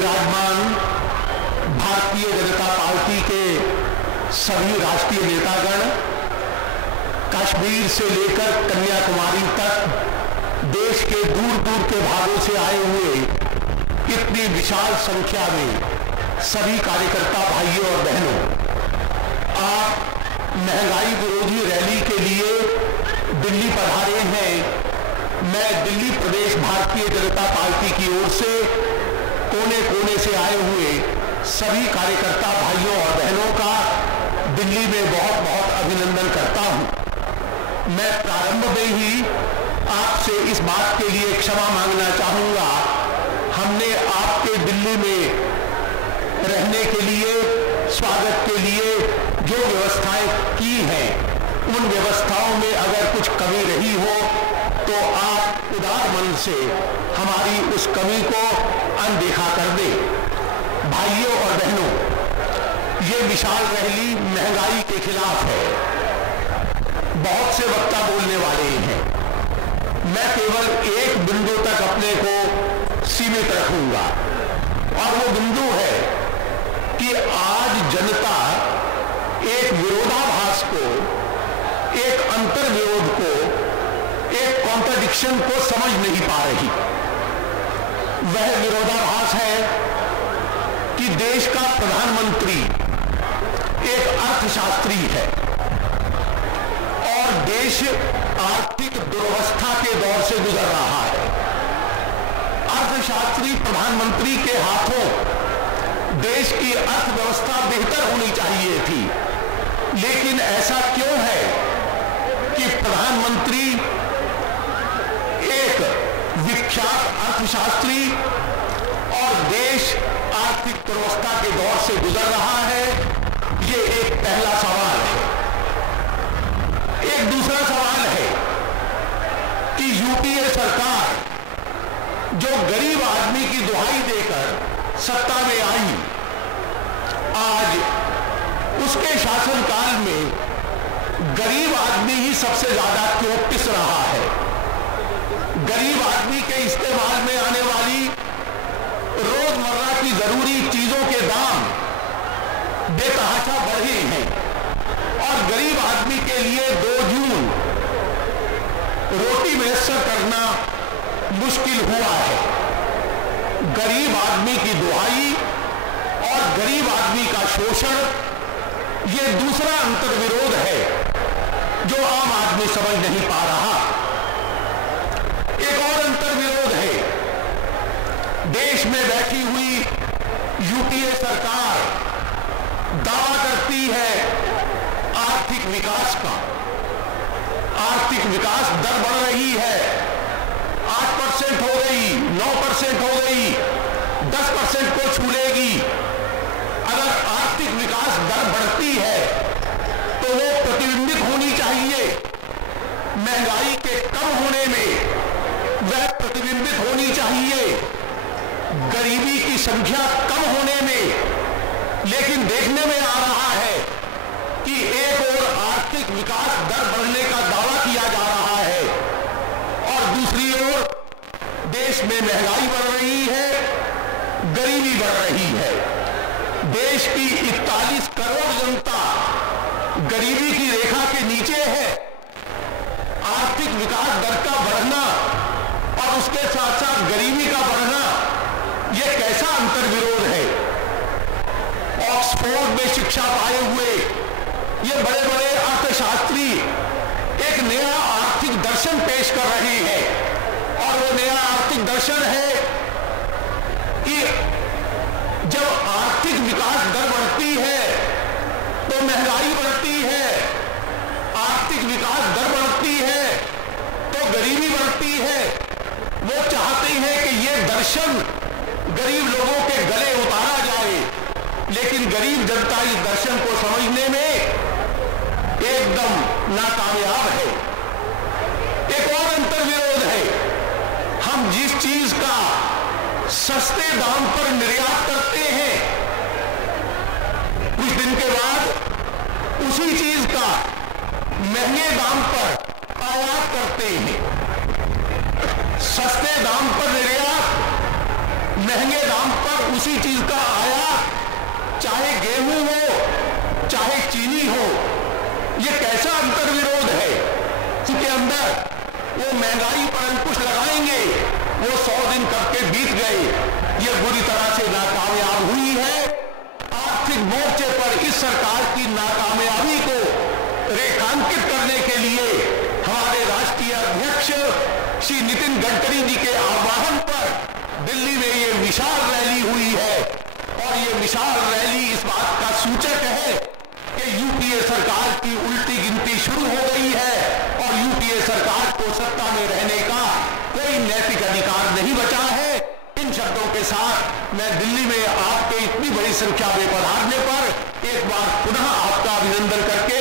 विराजमान भारतीय जनता पार्टी के सभी राष्ट्रीय नेतागण, कश्मीर से लेकर कन्याकुमारी तक देश के दूर दूर के भागों से आए हुए इतनी विशाल संख्या में सभी कार्यकर्ता भाइयों और बहनों, आप महंगाई विरोधी रैली के लिए दिल्ली पधारे हैं। मैं दिल्ली प्रदेश भारतीय जनता पार्टी की ओर से कोने कोने से आए हुए सभी कार्यकर्ता भाइयों और बहनों का दिल्ली में बहुत बहुत अभिनंदन करता हूं। मैं प्रारंभ में ही आपसे इस बात के लिए क्षमा मांगना चाहूंगा। हमने आपके दिल्ली में रहने के लिए, स्वागत के लिए जो व्यवस्थाएं की हैं, उन व्यवस्थाओं में अगर कुछ कमी रही हो तो आप उदार मन से हमारी उस कमी को अनदेखा कर दें। भाइयों और बहनों, ये विशाल रैली महंगाई के खिलाफ है। बहुत से वक्ता बोलने वाले हैं, मैं केवल एक बिंदु तक अपने को सीमित रखूंगा, और वो बिंदु है कि आज जनता एक विरोधाभास को, एक अंतर विरोध को, एक कॉन्ट्रडिक्शन को समझ नहीं पा रही। वह विरोधाभास है कि देश का प्रधानमंत्री एक अर्थशास्त्री है और देश आर्थिक दुर्वस्था के दौर से गुजर रहा है। अर्थशास्त्री प्रधानमंत्री के हाथों देश की अर्थव्यवस्था बेहतर होनी चाहिए थी, लेकिन ऐसा क्यों है कि प्रधानमंत्री एक विख्यात अर्थशास्त्री और देश आर्थिक दुर्वस्था के दौर से गुजर रहा है? ये एक पहला सवाल है। एक दूसरा सवाल है कि यूपीए सरकार जो गरीब आदमी की दुहाई देकर सत्ता में आई, आज उसके शासनकाल में गरीब आदमी ही सबसे ज्यादा क्यों पिस रहा है? गरीब आदमी के इस्तेमाल में आने वाली रोजमर्रा की जरूरी चीजों के दाम बेतहाशा बढ़े हैं और गरीब आदमी के लिए 2 जून रोटी मैसर करना मुश्किल हुआ है। गरीब आदमी की दुहाई और गरीब आदमी का शोषण, ये दूसरा अंतर विरोध है जो आम आदमी समझ नहीं पा रहा। एक और अंतर विरोध है, देश में बैठी हुई यूपीए सरकार दावा करती है आर्थिक विकास का। आर्थिक विकास दर बढ़ रही है, 8% हो गई, 9% हो गई, 10% को छू लेगी। अगर आर्थिक विकास दर बढ़ती है तो वो प्रतिबिंबित होनी चाहिए महंगाई के कम होने में, वह प्रतिबिंबित होनी चाहिए गरीबी की संख्या कम होने में। लेकिन देखने में आ रहा है कि एक ओर आर्थिक विकास दर बढ़ने का दावा किया जा रहा है और दूसरी ओर देश में महंगाई बढ़ रही है, गरीबी बढ़ रही है। देश की 41 करोड़ जनता गरीबी की रेखा के नीचे है। आर्थिक विकास दर का बढ़ना और उसके साथ साथ गरीबी का बढ़ना, यह कैसा अंतर विरोध है? ऑक्सफोर्ड में शिक्षा पाए हुए ये बड़े बड़े अर्थशास्त्री एक नया आर्थिक दर्शन पेश कर रहे हैं और वो नया आर्थिक दर्शन है कि जब आर्थिक विकास दर बढ़ती है तो महंगाई बढ़ती है, आर्थिक विकास दर बढ़ती है तो गरीबी बढ़ती है। वो चाहते हैं कि ये दर्शन गरीब लोगों के गले उतारा जाए, लेकिन गरीब जनता इस दर्शन को समझने में एकदम नाकामयाब है। एक और अंतर विरोध है, हम जिस चीज का सस्ते दाम पर निर्यात करते हैं, कुछ दिन के बाद उसी चीज का महंगे दाम पर आयात करते हैं। सस्ते दाम पर निर्यात महंगे दाम पर उसी चीज का आयात, चाहे गेहूं हो चाहे चीनी हो, ये कैसा अंतर्विरोध है? इसके अंदर वो महंगाई पर अंकुश लगाएंगे, वो 100 दिन करके बीत गए, ये बुरी तरह से नाकामयाब हुई है। आर्थिक मोर्चे पर इस सरकार की नाकामयाबी को रेखांकित करने के लिए हमारे राष्ट्रीय अध्यक्ष श्री नितिन गडकरी जी के आह्वान पर दिल्ली में ये विशाल रैली हुई है और ये विशाल रैली इस बात का सूचक है कि यूपीए सरकार की उल्टी गिनती शुरू हो गई है और यूपीए सरकार को सत्ता में रहने का कोई नैतिक अधिकार नहीं बचा है। इन शब्दों के साथ मैं दिल्ली में आपके इतनी बड़ी संख्या में पधारने पर एक बार पुनः आपका अभिनंदन करके